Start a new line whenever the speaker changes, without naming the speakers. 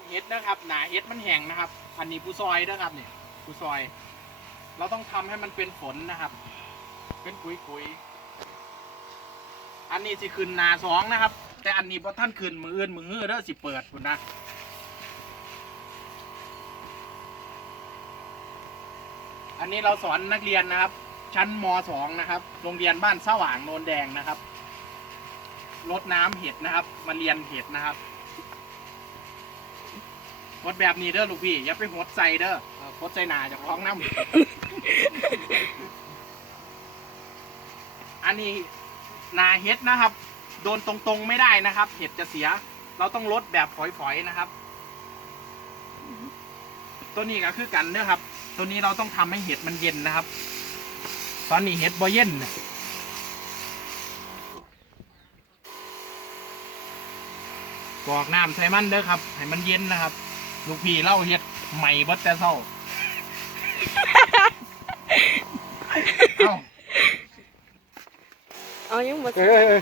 ดเฮ็ดนะครับ หนาเฮ็ดมันแห้งนะครับ อันนี้ผู้ซอยนะครับเนี่ยผู้ซอย เราต้องทำให้มันเป็นฝนนะครับ เป็นกุยกุยอันนี้สิขึ้นหนาสองนะครับ แต่อันนี้พอท่านขึ้นมืออื่นมือฮื้อเด้อสิเปิดคุณนะอันนี้เราสอนนักเรียนนะครับ ชั้นม .2 นะครับ โรงเรียนบ้านสว่างโนนแดงนะครับรดน้ำเห็ดนะครับ มาเรียนเห็ดนะครับ หดแบบนี้เด้อลูกพี่อย่าไปหดใส่เด้อเออหดใส่หนาจะคล้องน้ำ อันนี้นาเห็ดนะครับ โดนตรงๆไม่ได้นะครับ เห็ดจะเสีย เราต้องลดแบบฝอยๆนะครับ ตัวนี้ก็คือกันเด้อครับ ตัวนี้เราต้องทำให้เห็ดมันเย็นนะครับ ตอนนี้เห็ดบ่เย็นน่ะกรอกน้ำใส่มันเด้อครับ ให้มันเย็นนะครับ ลูกพี่เล่าเห็ดใหม่เบัดแต่เศร้าเอ้า
เอายังบ่
เอ้ย